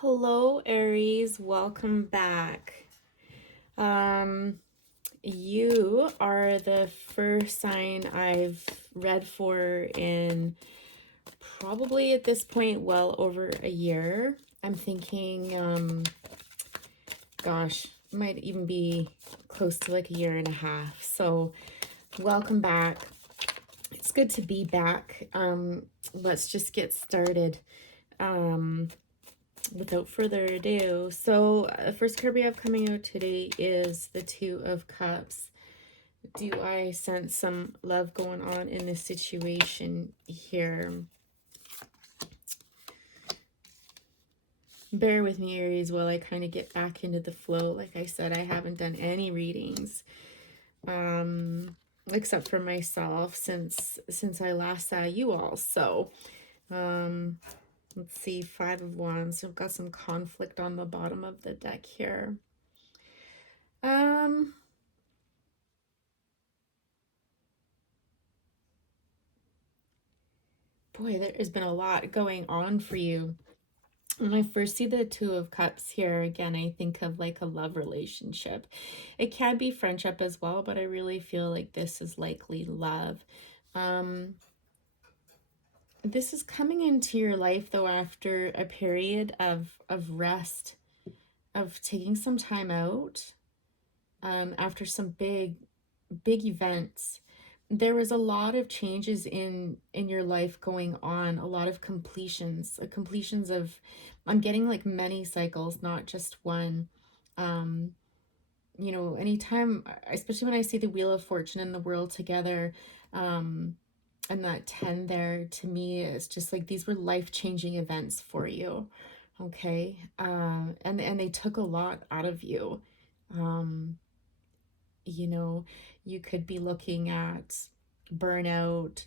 Hello, Aries. Welcome back. You are the first sign I've read for in probably at this point well over a year. I'm thinking, gosh, might even be close to like a year and a half. So, welcome back. It's good to be back. Let's just get started. Without further ado, so the first card we have coming out today is the Two of Cups. Do I sense some love going on in this situation here? Bear with me, Aries, while I kind of get back into the flow. Like I said, I haven't done any readings, except for myself since I last saw you all. So, let's see, Five of Wands. I've got some conflict on the bottom of the deck here. Boy, there has been a lot going on for you. When I first see the Two of Cups here, again, I think of like a love relationship. It can be friendship as well, but I really feel like this is likely love. This is coming into your life, though, after a period of rest, of taking some time out, after some big events. There was a lot of changes in your life going on, a lot of completions of, I'm getting like many cycles, not just one. Anytime, especially when I see the Wheel of Fortune and the World together, and that 10 there, to me is just like these were life-changing events for you. Okay. And they took a lot out of you. you know, you could be looking at burnout,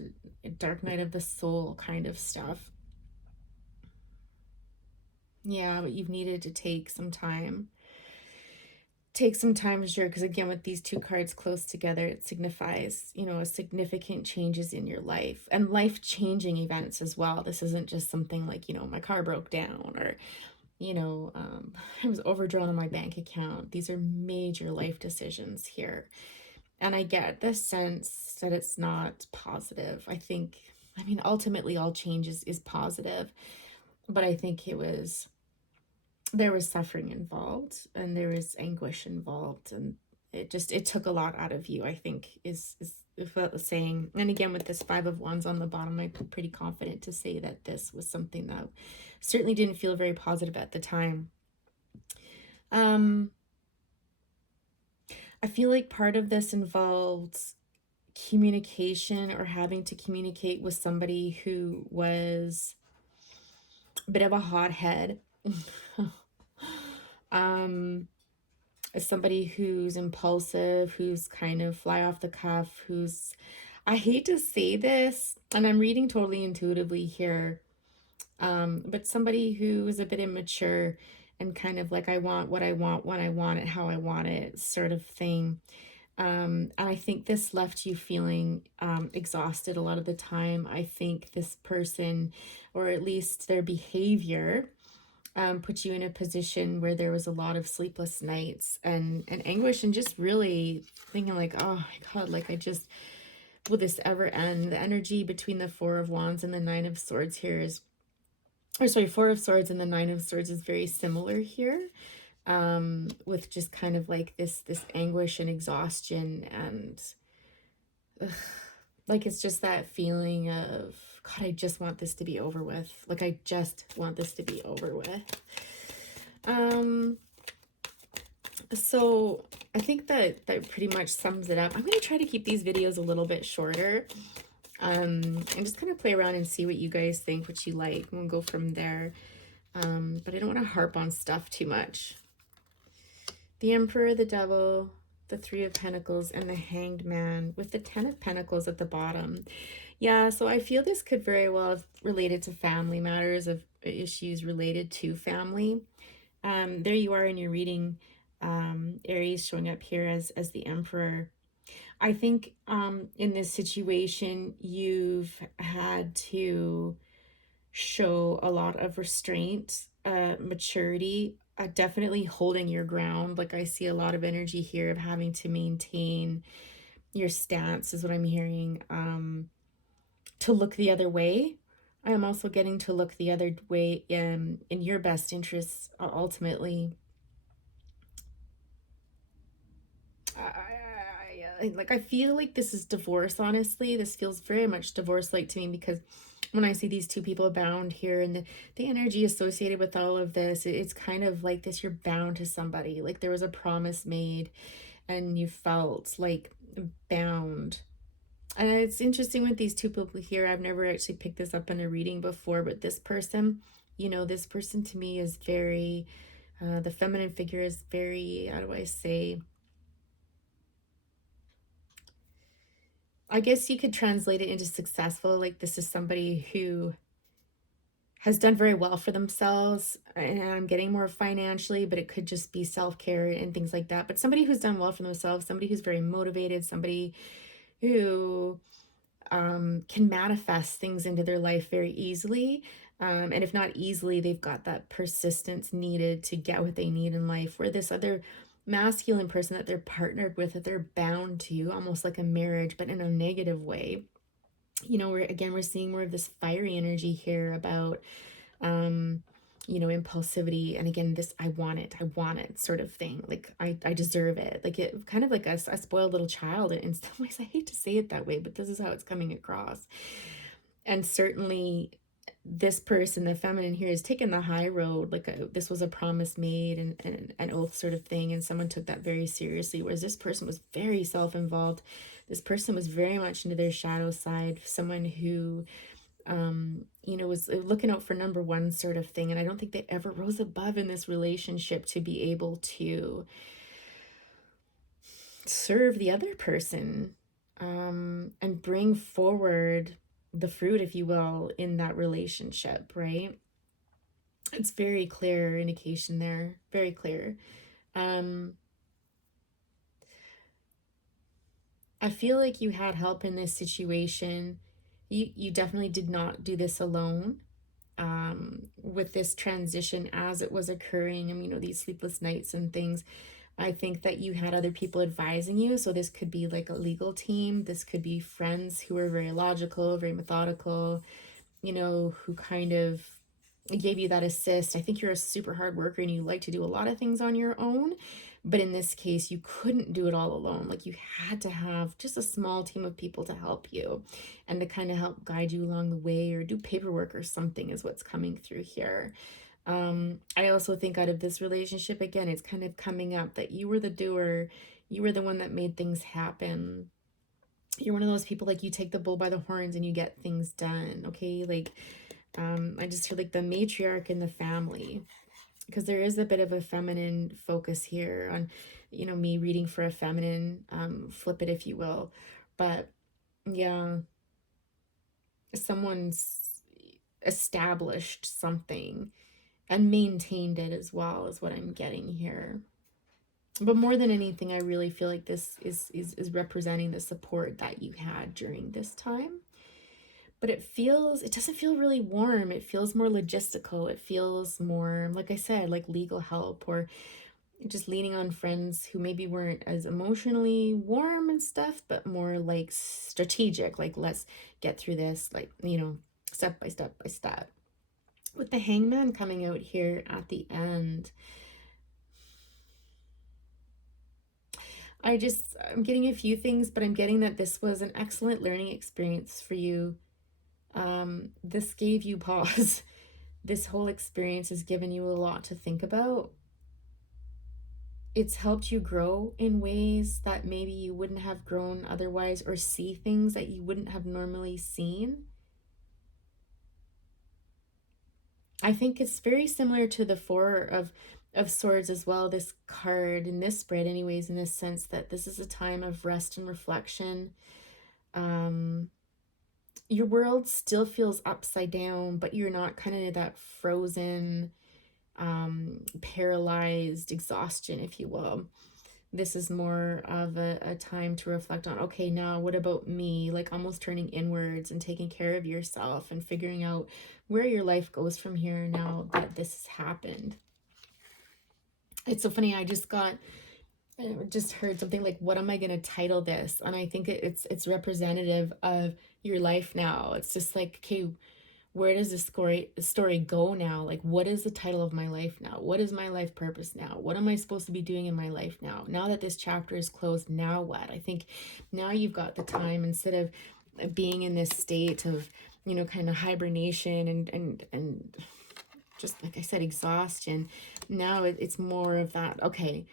dark night of the soul kind of stuff. Yeah, but you've needed to take some time. Take some time, sure, because again, with these two cards close together, it signifies, a significant changes in your life and life-changing events as well. This isn't just something like, my car broke down or, I was overdrawn on my bank account. These are major life decisions here. And I get the sense that it's not positive. Ultimately all change is positive, but I think there was suffering involved and there was anguish involved, and it took a lot out of you, I think is what I was saying. And again, with this Five of Wands on the bottom, I'm pretty confident to say that this was something that certainly didn't feel very positive at the time. I feel like part of this involved communication, or having to communicate with somebody who was a bit of a hothead. Somebody who's impulsive, who's kind of fly off the cuff, who's, I hate to say this, and I'm reading totally intuitively here, but somebody who is a bit immature and kind of like, I want what I want, when I want it, how I want it, sort of thing. And I think this left you feeling exhausted a lot of the time. I think this person, or at least their behavior, put you in a position where there was a lot of sleepless nights and anguish, and just really thinking like, oh my God, like will this ever end? The energy between the Four of Wands and the Nine of Swords here is, or sorry, Four of Swords and the Nine of Swords is very similar here, with just kind of like this anguish and exhaustion, and like it's just that feeling of, God, I just want this to be over with. Like, I just want this to be over with. So I think that pretty much sums it up. I'm going to try to keep these videos a little bit shorter, and just kind of play around and see what you guys think, what you like, and we'll go from there. But I don't want to harp on stuff too much. The Emperor, the Devil, the Three of Pentacles, and the Hanged Man, with the Ten of Pentacles at the bottom. Yeah, so I feel this could very well have related to family matters, of issues related to family. There you are in your reading, Aries, showing up here as the Emperor. I think in this situation, you've had to show a lot of restraint, maturity, definitely holding your ground. Like I see a lot of energy here of having to maintain your stance, is what I'm hearing. To look the other way. I am also getting to look the other way in your best interests, ultimately. Like I feel like this is divorce, honestly. This feels very much divorce like to me, because when I see these two people bound here, and the energy associated with all of this, it's kind of like this: you're bound to somebody. Like there was a promise made and you felt like bound. And it's interesting with these two people here. I've never actually picked this up in a reading before, but this person, this person to me is very, the feminine figure is very, how do I say, I guess you could translate it into successful. Like this is somebody who has done very well for themselves, and I'm getting more financially, but it could just be self-care and things like that. But somebody who's done well for themselves, somebody who's very motivated, somebody who can manifest things into their life very easily. And if not easily, they've got that persistence needed to get what they need in life. Where this other masculine person that they're partnered with, that they're bound to, almost like a marriage, but in a negative way. We're seeing more of this fiery energy here about um impulsivity, and again, this I want it sort of thing. Like I deserve it, like it kind of like a spoiled little child in some ways. I hate to say it that way, but this is how it's coming across. And certainly this person, the feminine here, is taking the high road. Like this was a promise made, and an oath sort of thing, and someone took that very seriously, whereas this person was very self-involved. This person was very much into their shadow side, someone who was looking out for number one sort of thing. And I don't think they ever rose above in this relationship to be able to serve the other person, and bring forward the fruit, if you will, in that relationship, right? It's very clear indication there, very clear. Um, I feel like you had help in this situation. You definitely did not do this alone. With this transition as it was occurring, and these sleepless nights and things, I think that you had other people advising you. So this could be like a legal team, this could be friends who are very logical, very methodical, who kind of gave you that assist. I think you're a super hard worker and you like to do a lot of things on your own. But in this case, you couldn't do it all alone. Like you had to have just a small team of people to help you and to kind of help guide you along the way, or do paperwork or something, is what's coming through here. I also think out of this relationship, again, it's kind of coming up that you were the doer, you were the one that made things happen. You're one of those people, like, you take the bull by the horns and you get things done, okay? Like, I just hear like the matriarch in the family, because there is a bit of a feminine focus here on, me reading for a feminine, flip it if you will. But yeah, someone's established something and maintained it as well, is what I'm getting here. But more than anything, I really feel like this is representing the support that you had during this time. But it doesn't feel really warm. It feels more logistical. It feels more, like I said, like legal help, or just leaning on friends who maybe weren't as emotionally warm and stuff, but more like strategic. Like, let's get through this, like, step by step by step. With the hangman coming out here at the end, I'm getting a few things, but I'm getting that this was an excellent learning experience for you. This gave you pause. This whole experience has given you a lot to think about. It's helped you grow in ways that maybe you wouldn't have grown otherwise, or see things that you wouldn't have normally seen. I think it's very similar to the Four of Swords as well, this card in this spread anyways, in this sense that this is a time of rest and reflection. Um, your world still feels upside down, but you're not kind of that frozen, paralyzed exhaustion, if you will. this is more of a time to reflect on, okay, now what about me? Like almost turning inwards and taking care of yourself and figuring out where your life goes from here now that this has happened. It's so funny. I just heard something like, what am I going to title this? And I think it's representative of your life now. It's just like, okay, where does this story go now? Like, what is the title of my life now? What is my life purpose now? What am I supposed to be doing in my life now? Now that this chapter is closed, now what? I think now you've got the time, instead of being in this state of, kind of hibernation and just like I said, exhaustion. Now it's more of that, okay,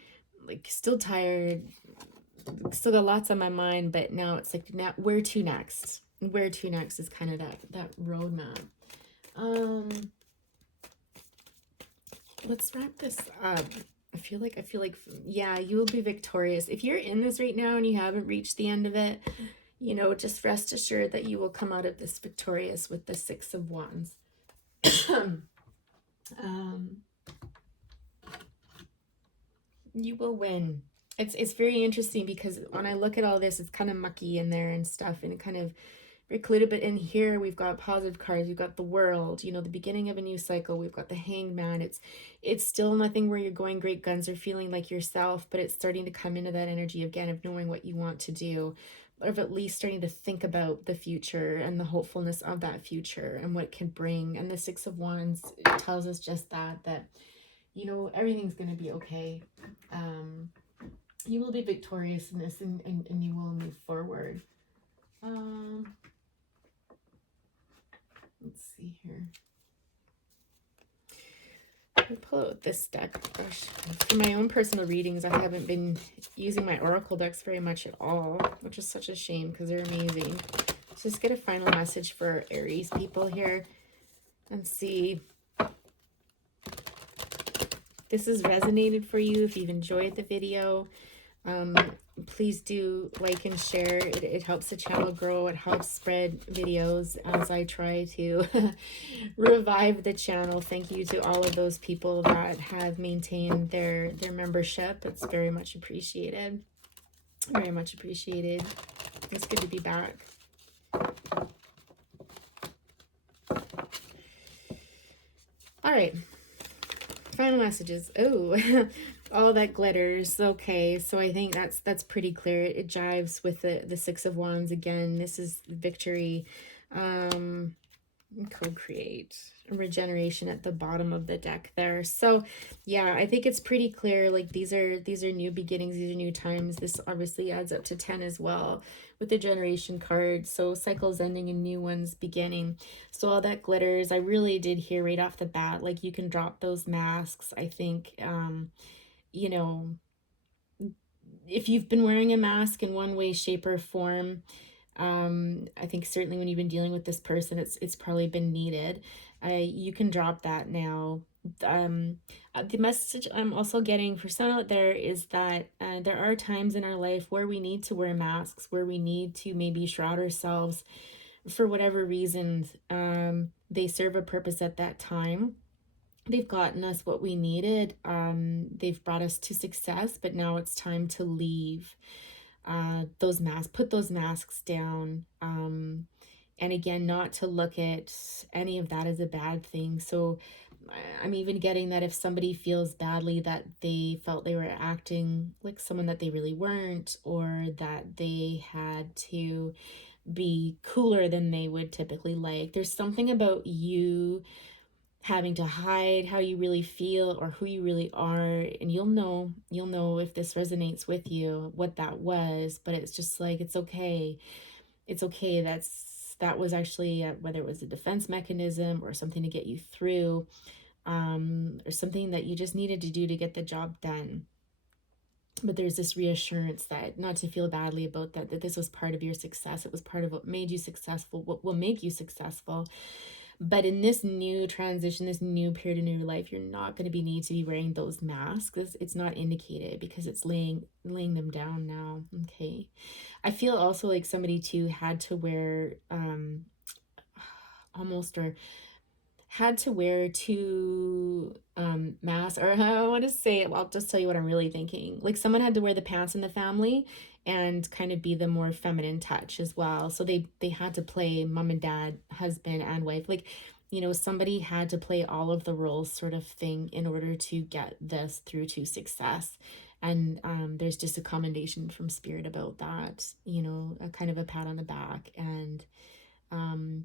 like still tired, still got lots on my mind, but now it's like, now where to next? Where to next is kind of that roadmap. Let's wrap this up. I feel like yeah, you will be victorious. If you're in this right now and you haven't reached the end of it, just rest assured that you will come out of this victorious with the Six of Wands. um you will win. It's very interesting because when I look at all this, it's kind of mucky in there and stuff, and it kind of recluded. But in here, we've got positive cards. We've got the World. The beginning of a new cycle. We've got the Hanged Man. It's still nothing where you're going great guns or feeling like yourself, but it's starting to come into that energy again of knowing what you want to do, of at least starting to think about the future and the hopefulness of that future and what it can bring. And the Six of Wands tells us just that everything's going to be okay. You will be victorious in this, and you will move forward. Let's see here. I'll pull out this deck. Gosh, for my own personal readings, I haven't been using my oracle decks very much at all, which is such a shame because they're amazing. Let's just get a final message for Aries people here and see if this has resonated for you, if you've enjoyed the video. Please do like and share. It helps the channel grow. It helps spread videos as I try to revive the channel. Thank you to all of those people that have maintained their membership. It's very much appreciated. Very much appreciated. It's good to be back. All right. Final messages. Oh, all that glitters. Okay, so I think that's pretty clear. It jives with the Six of Wands again. This is victory, co-create, regeneration at the bottom of the deck there. So yeah, I think it's pretty clear. Like these are new beginnings. These are new times. This obviously adds up to 10 as well with the generation card. So cycles ending and new ones beginning. So all that glitters. I really did hear right off the bat, like you can drop those masks. I think, if you've been wearing a mask in one way, shape, or form, I think certainly when you've been dealing with this person, it's probably been needed. You can drop that now. The message I'm also getting for some out there is that there are times in our life where we need to wear masks, where we need to maybe shroud ourselves for whatever reasons. They serve a purpose at that time. They've gotten us what we needed. They've brought us to success, but now it's time to leave those masks, put those masks down. And again, not to look at any of that as a bad thing. So I'm even getting that if somebody feels badly that they felt they were acting like someone that they really weren't, or that they had to be cooler than they would typically like, there's something about you having to hide how you really feel or who you really are, and you'll know if this resonates with you what that was. But it's just like, it's okay. That was actually whether it was a defense mechanism or something to get you through, or something that you just needed to do to get the job done. But there's this reassurance that not to feel badly about that this was part of your success. It was part of what made you successful, what will make you successful. But in this new transition, this new period in your life, you're not going to need to be wearing those masks. It's not indicated because it's laying them down now. Okay. I feel also like somebody too had to wear almost, or had to wear two masks, or I want to say, well, I'll just tell you what I'm really thinking. Like someone had to wear the pants in the family and kind of be the more feminine touch as well. So they had to play mom and dad, husband and wife. Like, you know, somebody had to play all of the roles sort of thing in order to get this through to success. And there's just a commendation from spirit about that, you know, a kind of a pat on the back, and um,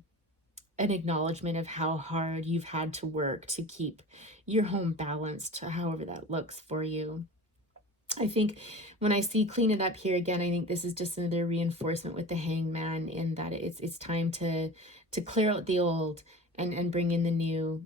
an acknowledgement of how hard you've had to work to keep your home balanced, however that looks for you. I think when I see clean it up here again, I think this is just another reinforcement with the hangman, in that it's time to clear out the old and bring in the new.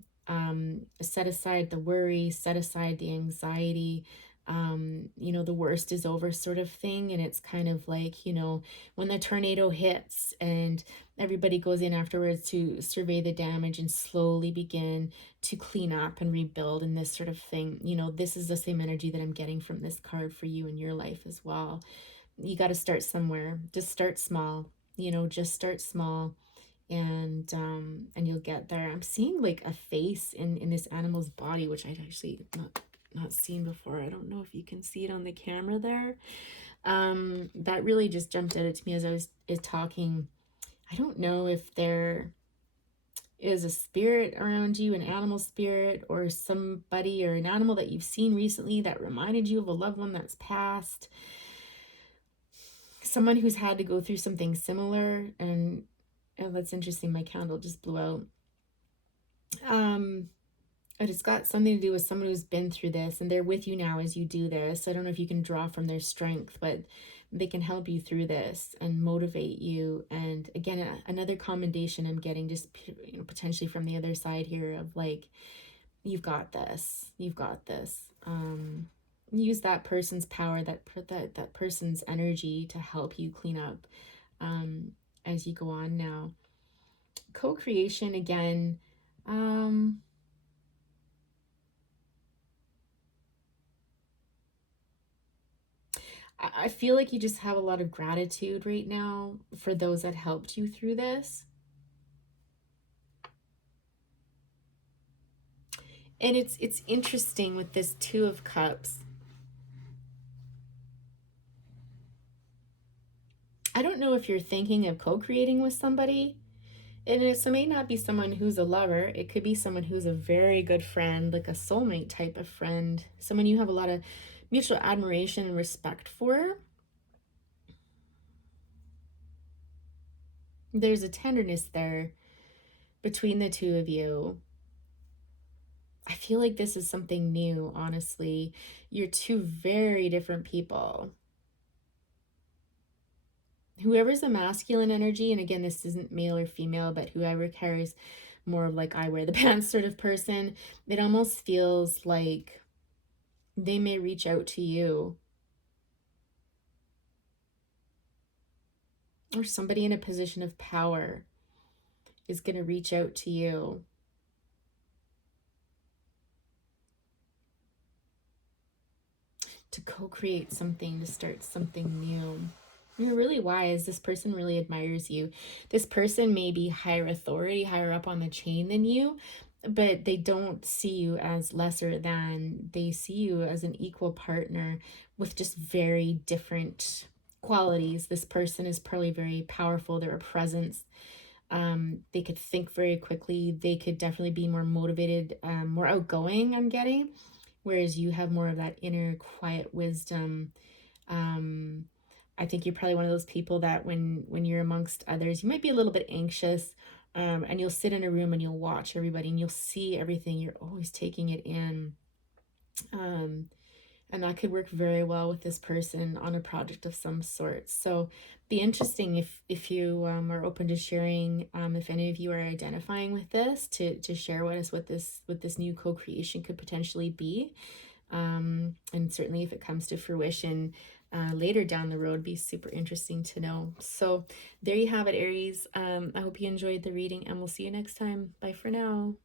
Set aside the worry, set aside the anxiety. You know, the worst is over sort of thing. And it's kind of like, you know, when the tornado hits and everybody goes in afterwards to survey the damage and slowly begin to clean up and rebuild and this sort of thing. You know, this is the same energy that I'm getting from this card for you in your life as well. You got to start somewhere. Just start small. You know, just start small, and you'll get there. I'm seeing like a face in this animal's body, which I'd actually not seen before. I don't know if you can see it on the camera there. That really just jumped out at me as I was talking. I don't know if there is a spirit around you, an animal spirit, or somebody or an animal that you've seen recently that reminded you of a loved one that's passed. Someone who's had to go through something similar. And oh, that's interesting. My candle just blew out. Um, but it's got something to do with someone who's been through this and they're with you now as you do this. I don't know if you can draw from their strength, but they can help you through this and motivate you. And again, another commendation I'm getting, just, you know, potentially from the other side here, of like, you've got this, you've got this. Use that person's power, that person's energy to help you clean up as you go on now. Co-creation again. I feel like you just have a lot of gratitude right now for those that helped you through this. And it's interesting with this Two of Cups. I don't know if you're thinking of co-creating with somebody. And it may not be someone who's a lover. It could be someone who's a very good friend, like a soulmate type of friend, someone you have a lot of mutual admiration and respect for. There's a tenderness there between the two of you. I feel like this is something new, honestly. You're two very different people. Whoever's a masculine energy, and again, this isn't male or female, but whoever carries more of like I wear the pants sort of person, it almost feels like they may reach out to you, or somebody in a position of power is going to reach out to you to co-create something, to start something new. You're really wise. This person really admires you. This person may be higher authority, higher up on the chain than you, but they don't see you as lesser than. They see you as an equal partner with just very different qualities. This person is probably very powerful. They're a presence. They could think very quickly. They could definitely be more motivated, more outgoing, I'm getting, whereas you have more of that inner quiet wisdom. um, I think you're probably one of those people that when you're amongst others, you might be a little bit anxious, and you'll sit in a room and you'll watch everybody and you'll see everything. You're always taking it in. um, and that could work very well with this person on a project of some sort. So be interesting if you are open to sharing, if any of you are identifying with this, to share what is what this new co-creation could potentially be. And certainly if it comes to fruition later down the road, be super interesting to know. So there you have it, Aries. I hope you enjoyed the reading, and we'll see you next time. Bye for now.